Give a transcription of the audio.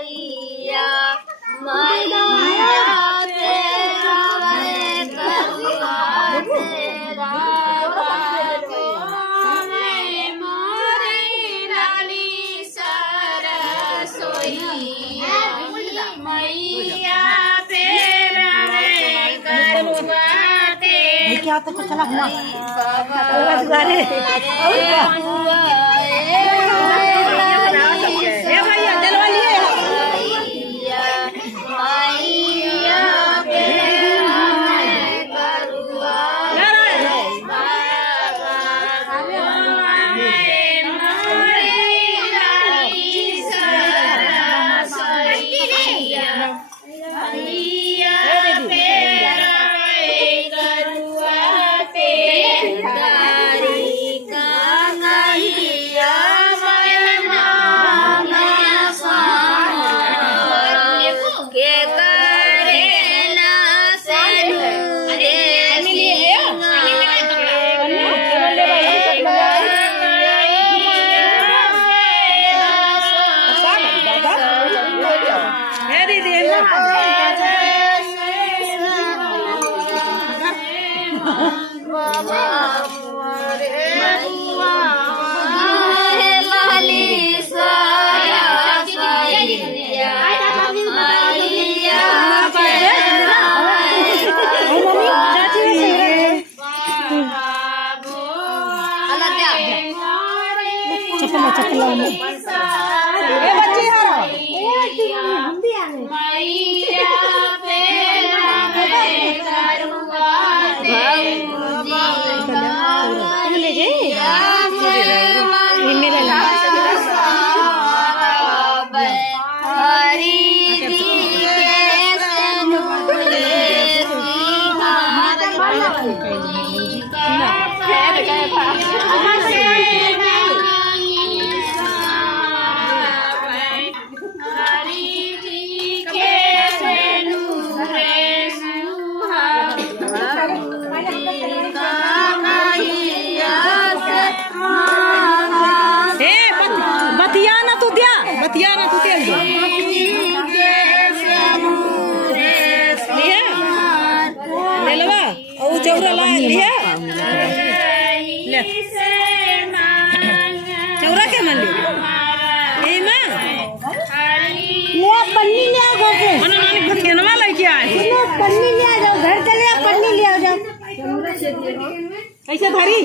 मैया मैया तेरा मैं करुआ तेरा को मैं मोरी लाली सरसोईया मैया तेरा मैं करुआ क्या तो चला हुआ चौरा लिया चौरा के मन ले पन्नी ले आओ भथियनवा लेके आए पन्नी ले आ जाओ घर चले पन्नी ले आ जाओ कैसे भरी